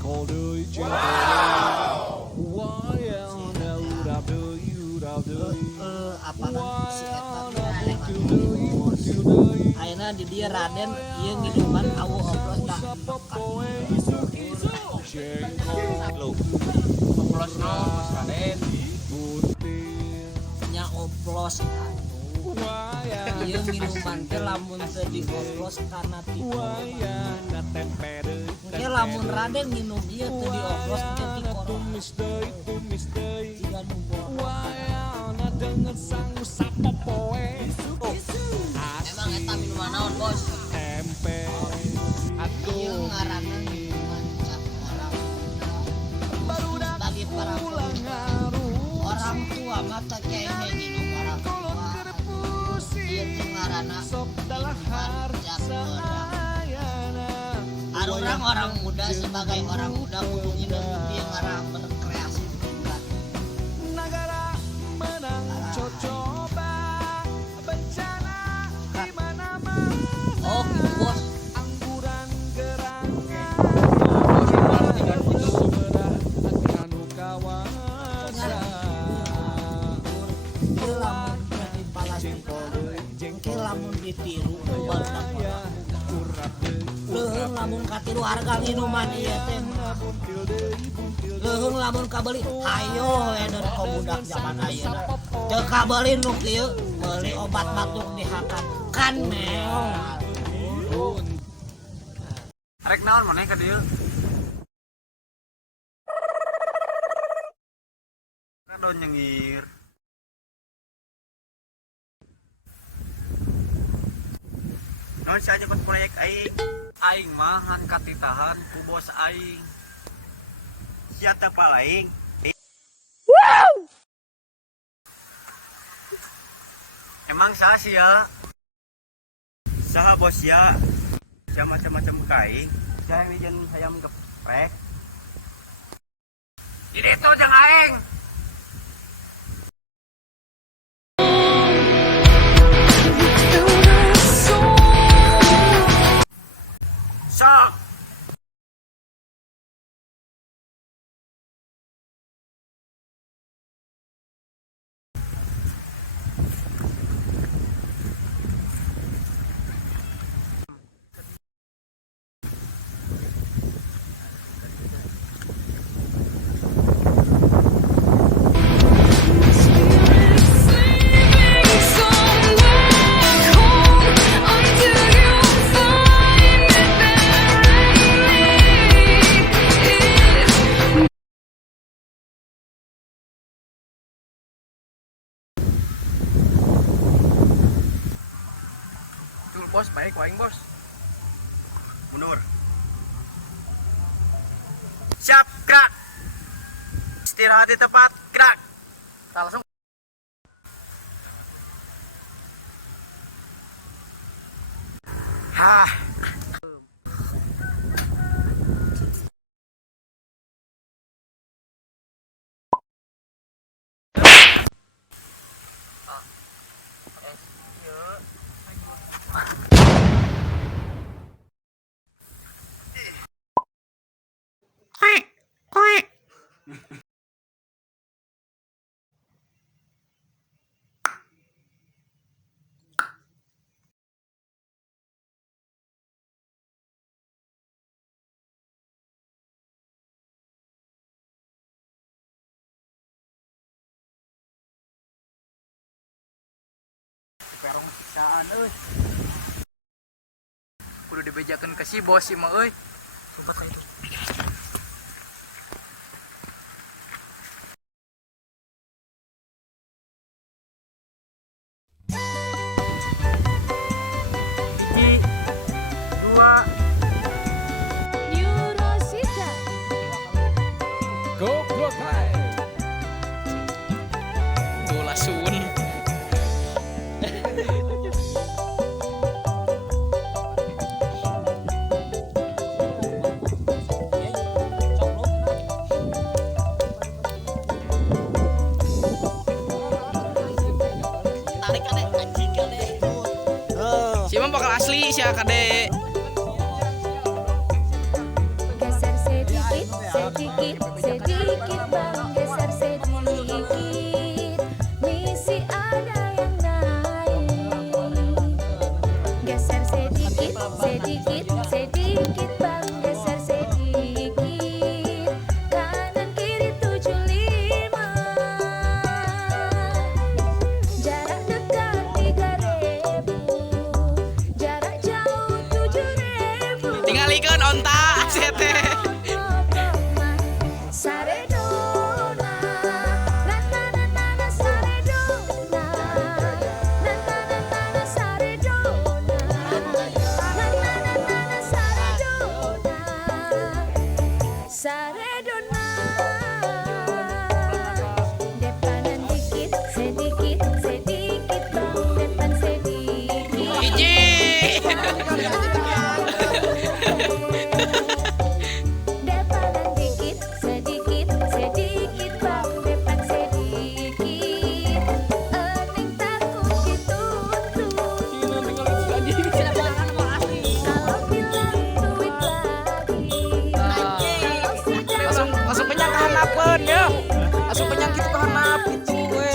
Si ayeuna di dia Raden ieu ngiduman awu oplos dah oplos no Mas Raden nya oplos ieu minuman teh lamun teu dioplos kana tipe mungkin lamun Raden nginum ieu teu dioplos teu dikorong tiga numpuk emang eta minuman naon bos ieu ngaranna minuman cap orang bagi para orang tua mata kayaknya minum orang tua ieu teh ngaranna minuman cap orang orang muda sebagai orang muda kudu nginum ieu ngaranna berkreasi oh bos lamun ditiru leuheung lamun katiru harga minuman ieu teh leuheung lamun kabeli hayo we dan budak zaman ayeuna teu kabeli nu kieu meuli obat batuk dihakan kan meong arek naon maneh ka dieu kadon nyengir naon saja pas proyek aing mah han katitahan ku bos aing sia teh paling emang saha sia saha bos ya sia macam-macam kain sia yang dijen hayam geprek ini tuh jeung aing sok bos baik waing bos mundur siap gerak istirahat di tempat gerak kita langsung hah perong siksaan kudu dibejakeun ke si bos mah sobat ka itu bakal asli sih kade geser sedikit sedikit sedikit bang geser sedikit misi ada yang naik geser sedikit sedikit sedikit bang geser sedikit kanan kiri 75 jarak dekat 3.000 jarak jauh 7.000 Tinggal ikut onta ACT. Saredona, na na na na na saredona, na na na na na saredona, na na na na na saredona, saredona. Depanan dikit, sedikit, sedikit bang, depan sedikit. Hiji. Depanan dikit, sedikit, sedikit bang, depan sedikit. Eneng takut dituntut. Kalau bilang duit lagi, kalau sudah Langsung penyang kahanapeun ya. Langsung penyang kitu kahanap gitu we.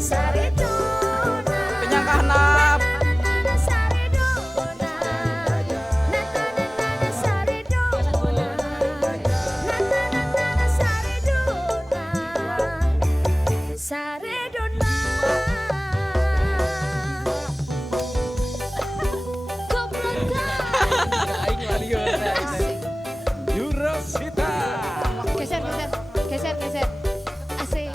saredona. Penyang kahanap. Saredona. Jurosita. Geser, geser, geser, geser. Asik.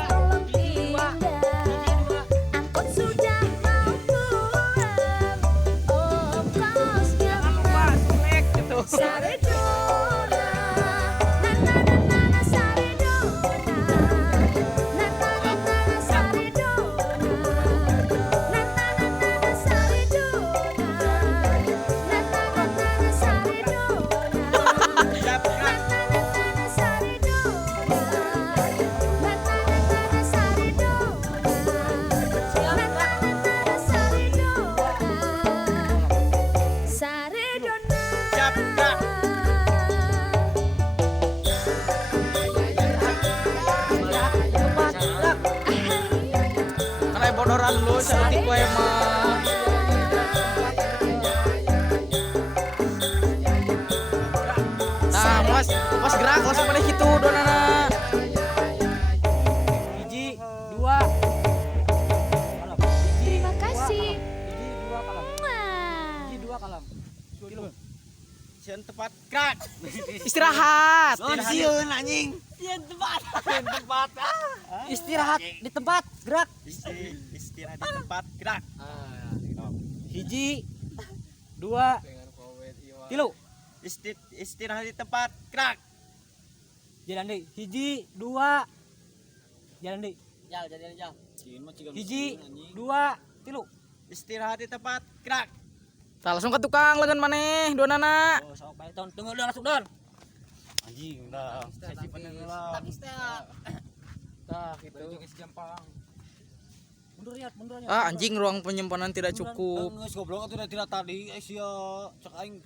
Tolong pindah. Angkot sudah mau pulang. Ongkosnya berapa? Saredona. Na na na na na saredona. Na na na na na saredona. Na na na na na saredona. Na na na na na saredona. Karena bodoran lu seperti gue emang. Nah, mas gerak langsung pada situ donana. Hiji, dua. Terima kasih. Sian tepat krak. Istirahat. Siun anjing. Istirahat di tempat, gerak. Istirahat di tempat gerak. Hiji, dua, tilu. Istirahat di tempat gerak. Jalan deh. Hiji, dua. Jalan deh. Hiji, dua, tilu. Istirahat di tempat gerak. Tah langsung ke tukang lengan maneh, dua nana. Oh, sok bae ton. Tunggu dulu langsung don. Anjing dah. Sesi penenggelam. Tah gitu. Ah anjing ruang penyimpanan tidak cukup. Geus goblok atuh tidak tadi sia cek aing